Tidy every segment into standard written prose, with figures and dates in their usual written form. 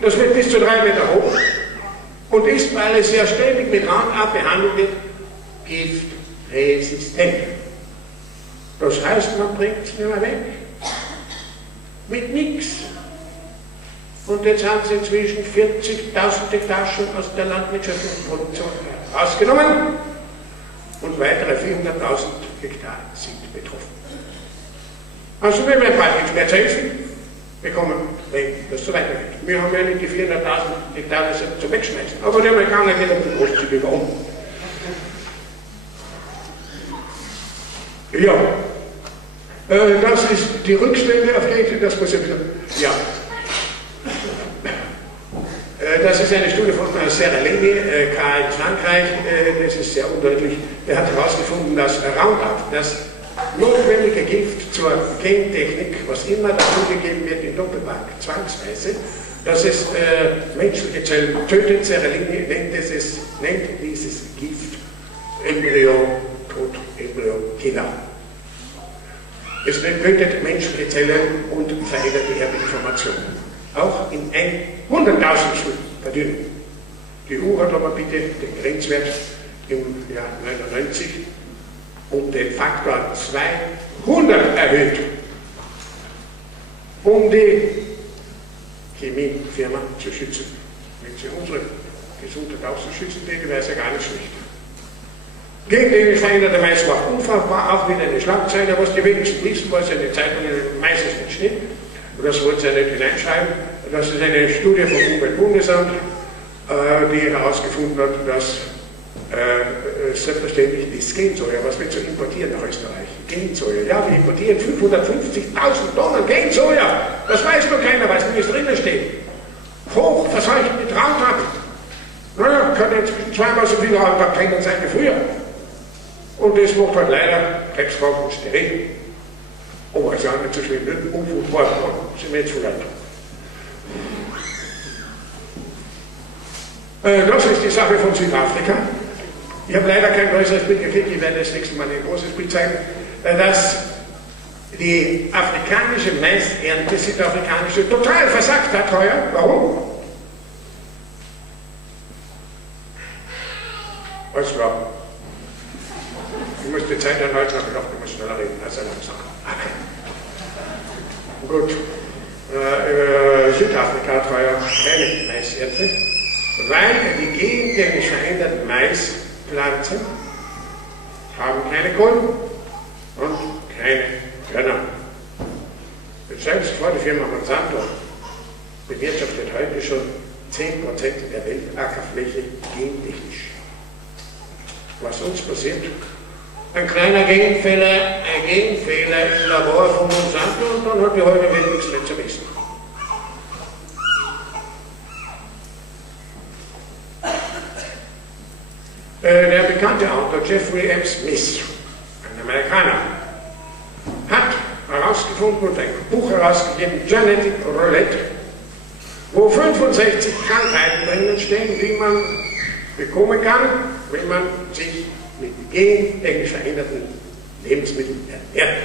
Das wird bis zu 3 Meter hoch und ist, weil es ja ständig mit Roundup behandelt wird, giftresistent. Das heißt, man bringt es nicht mehr weg. Mit nichts. Und jetzt haben sie inzwischen 40.000 Hektar schon aus der landwirtschaftlichen Produktion rausgenommen und weitere 400.000 Hektar sind betroffen. Also wir werden bald nichts mehr zu essen bekommen, wenn das so weitergeht. Wir haben ja nicht die 400.000 Hektar zu wegschmeißen, aber die Amerikaner gehen ein bisschen großzügiger um. Ja, das ist die Rückstände, auf die das muss ich wieder. Ja. Das ist eine Studie von Seralini, K. in Frankreich, das ist sehr undeutlich. Er hat herausgefunden, dass Roundup, das notwendige Gift zur Gentechnik, was immer dazugegeben wird in Doppelpack, zwangsweise, dass es menschliche Zellen tötet. Seralini nennt dieses Gift Embryo-Killer. Es tötet menschliche Zellen und verändert die Erbinformation. Auch in 100.000-stel Verdünnung. Die EU hat aber bitte den Grenzwert im Jahr 99 um den Faktor 200 erhöht, um die Chemiefirma zu schützen. Wenn sie unsere Gesundheit auch so schützen, die wäre es ja gar nicht schlecht. Gentechnisch veränderte Mais war unfruchtbar, auch wieder eine Schlagzeile, was die wenigsten wissen, was ja in den Zeitungen meistens nicht steht. Und das wollte sie ja nicht hineinschreiben. Das ist eine Studie vom Umweltbundesamt, die herausgefunden hat, dass selbstverständlich das Gensoja, was wir zu importieren nach Österreich, Gensoja, ja, wir importieren 550.000 Tonnen Gensoja, das weiß nur keiner, weil es nicht drinnen steht. Hoch verseucht mit Roundup. Naja, kann ja inzwischen zweimal so viel Roundup drinnen sein wie früher. Und das macht halt leider krebskrank und steril. Aber es ist auch nicht so schlimm, nicht unfruchtbar, sind wir jetzt zu leid. Das ist die Sache von Südafrika. Ich habe leider kein größeres Bild gekriegt, ich werde das nächste Mal ein großes Bild zeigen, dass die afrikanische Maisernte, südafrikanische, total versagt hat heuer. Warum? Was war? Ich muss die Zeit anhalten, aber ich dachte, ich muss schneller reden, als langsam. Gut. Südafrika hat heuer keine Maisernte, weil die gentechnisch veränderten Maispflanzen haben keine Kolben und keine Körner. Selbst vor der Firma Monsanto bewirtschaftet heute schon 10% der Weltackerfläche gentechnisch. Was uns passiert? Ein kleiner Genfehler im Labor von Monsanto und dann hat die halbe Welt nichts mehr zu wissen. Der bekannte Autor Jeffrey M. Smith, ein Amerikaner, hat herausgefunden und ein Buch herausgegeben, Genetic Roulette, wo 65 Krankheiten drinnen stehen, die man bekommen kann, wenn man sich mit gentechnisch veränderten Lebensmitteln ernährt.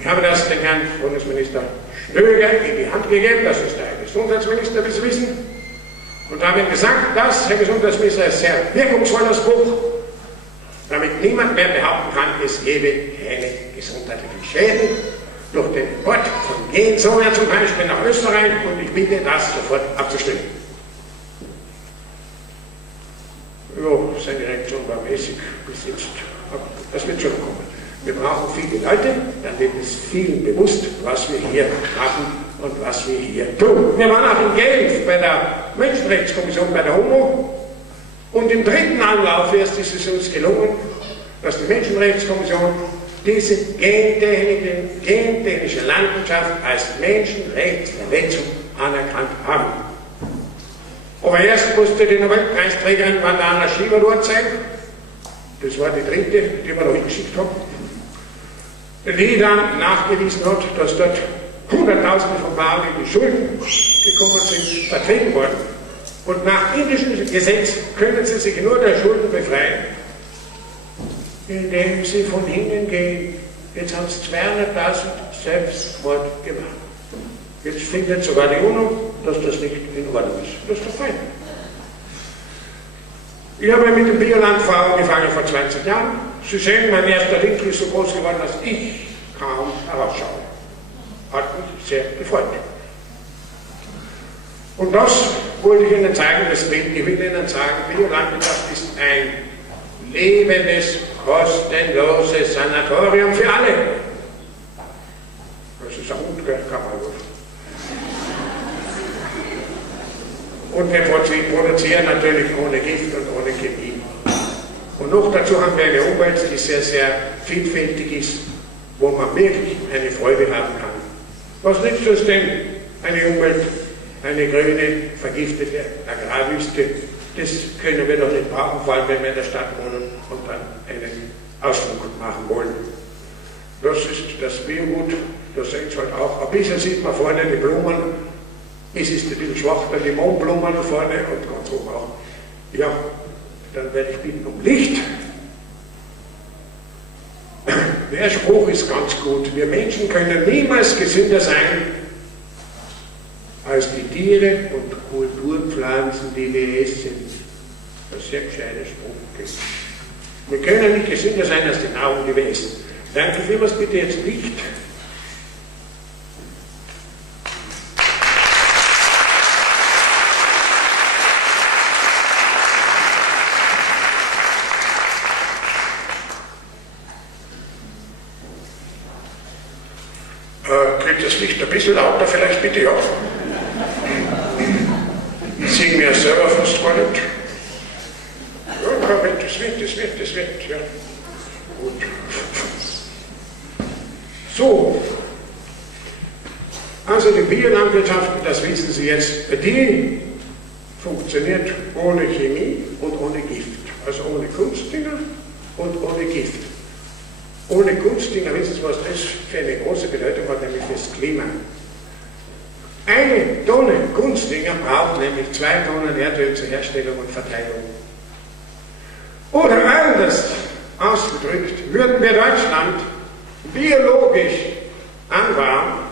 Ich habe das dem Herrn Bundesminister Stöger in die Hand gegeben, das ist der Gesundheitsminister, wie Sie wissen, und habe ihm gesagt, das, Herr Gesundheitsminister, ist ein sehr wirkungsvolles Buch, damit niemand mehr behaupten kann, es gebe keine gesundheitlichen Schäden durch den Import von Gensoja zum Beispiel nach Österreich, und ich bitte, das sofort abzustimmen. Ja, seine Reaktion war mäßig bis jetzt, aber das wird schon kommen. Wir brauchen viele Leute, dann wird es vielen bewusst, was wir hier machen und was wir hier tun. Wir waren auch in Genf bei der Menschenrechtskommission bei der UNO, und im dritten Anlauf erst ist es uns gelungen, dass die Menschenrechtskommission diese gentechnische Landwirtschaft als Menschenrechtsverletzung anerkannt haben. Aber erst musste die Nobelpreisträgerin Vandana Shiva dort sein, das war die dritte, die wir noch hingeschickt haben, die dann nachgewiesen hat, dass dort Hunderttausende von Bauern in die Schulden gekommen sind, vertreten worden. Und nach indischem Gesetz können sie sich nur der Schulden befreien, indem sie von hinten gehen. Jetzt haben sie 200.000 Selbstmord gemacht. Jetzt findet sogar die UNO, dass das nicht in Ordnung ist. Das ist doch fein. Ich habe mit dem Bioland angefangen vor 20 Jahren. Sie sehen, mein erster Winkel ist so groß geworden, dass ich kaum herausschaue. Hat mich sehr gefreut. Und das wollte ich Ihnen zeigen, ich will Ihnen sagen, Biolandwirtschaft ist ein lebendes, kostenloses Sanatorium für alle. Das ist ein Hund, kann man rufen. Und wir produzieren natürlich ohne Gift und ohne Chemie. Und noch dazu haben wir eine Umwelt, die sehr, sehr vielfältig ist, wo man wirklich eine Freude haben kann. Was nützt uns denn eine Umwelt, eine grüne, vergiftete Agrarwüste? Das können wir doch nicht brauchen, vor allem wenn wir in der Stadt wohnen und dann einen Ausflug machen wollen. Das ist das Biogut, das seht ihr halt auch. Ein bisschen sieht man vorne die Blumen. Es ist ein bisschen schwach bei den Mohnblumen vorne und ganz oben auch. Ja, dann werde ich bitten um Licht. Der Spruch ist ganz gut. Wir Menschen können niemals gesünder sein als die Tiere und Kulturpflanzen, die wir essen. Das ist ein sehr gescheiter Spruch. Wir können nicht gesünder sein als die Nahrung, die wir essen. Danke vielmals, bitte jetzt Licht. Kriegt das Licht ein bisschen lauter, vielleicht bitte, ja. Ich sehe mir selber fast gar nicht. Ja, das wird, ja. Gut. So. Also die Biolandwirtschaft, das wissen Sie jetzt, die funktioniert ohne Chemie und ohne Gift. Also ohne Kunstdünger und ohne Gift. Ohne Kunstdünger, wissen Sie, was das für eine große Bedeutung hat, nämlich fürs Klima. Eine Tonne Kunstdünger braucht nämlich 2 Tonnen Erdöl zur Herstellung und Verteilung. Oder anders ausgedrückt, würden wir Deutschland biologisch anbauen,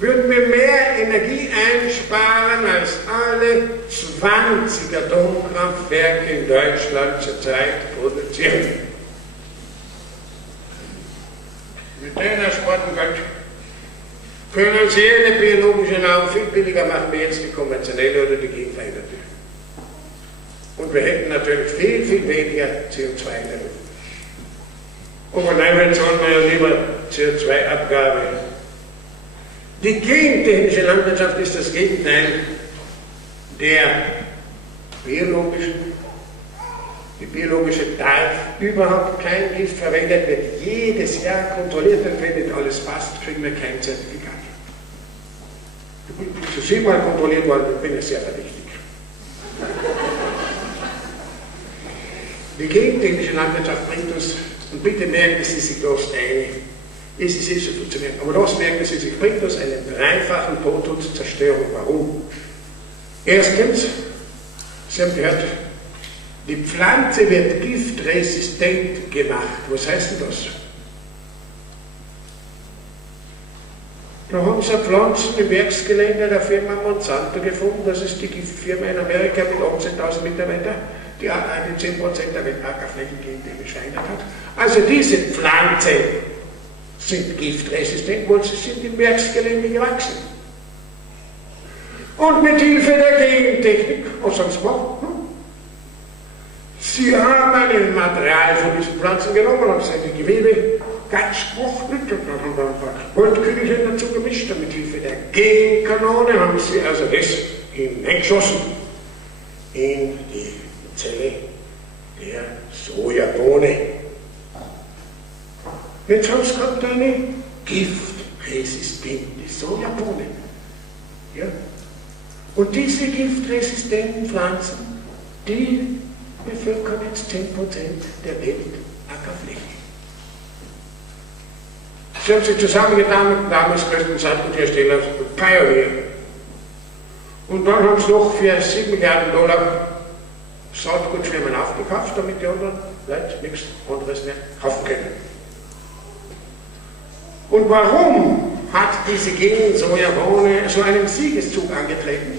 würden wir mehr Energie einsparen als alle 20 Atomkraftwerke in Deutschland zurzeit produzieren. Mit denen ersporten können Sie jede biologische Nahrung viel billiger machen, wie jetzt die konventionelle oder die genveränderte. Und wir hätten natürlich viel, viel weniger CO2 in der Luft. Und von daher zahlen wir ja lieber CO2-Abgabe. Die gentechnische Landwirtschaft ist das Gegenteil der biologischen. Die biologische darf überhaupt kein Gift verwendet, wird jedes Jahr kontrolliert und wenn nicht alles passt, kriegen wir kein Zertifikat. Ich bin zu 7-mal kontrolliert worden und bin sehr verdächtig. Die gentechnische Landwirtschaft bringt uns, und bitte merken Sie sich das ein, es ist nicht so funktioniert, aber das merken Sie sich, bringt uns einen dreifachen Tod zur Zerstörung. Warum? Erstens, Sie haben gehört, die Pflanze wird giftresistent gemacht. Was heißt denn das? Da haben sie Pflanzen im Werksgelände der Firma Monsanto gefunden, das ist die Giftfirma in Amerika mit 18.000 Mitarbeitern, die 10% der Weltackerfläche gentechnisch verändert hat. Also diese Pflanzen sind giftresistent, weil sie sind im Werksgelände gewachsen. Und mit Hilfe der Gentechnik, was sollen sie machen? Sie haben ein Material von diesen Pflanzen genommen, haben seine Gewebe ganz gekocht und dann haben wir ein paar Goldkügelchen dazu gemischt und mit Hilfe der Genkanone haben sie also das hineingeschossen in die Zelle der Sojabohne. Jetzt haben sie gehabt eine giftresistente Sojabohne. Ja? Und diese giftresistenten Pflanzen, die bevölkern jetzt 10% der Weltackerfläche. Sie haben sich zusammengetan mit dem damals größten Saatguthersteller Pioneer. Und dann haben sie noch für $7 Milliarden Saatgutfirmen aufgekauft, damit die anderen Leute nichts anderes mehr kaufen können. Und warum hat diese Gensojabohne so einen Siegeszug angetreten.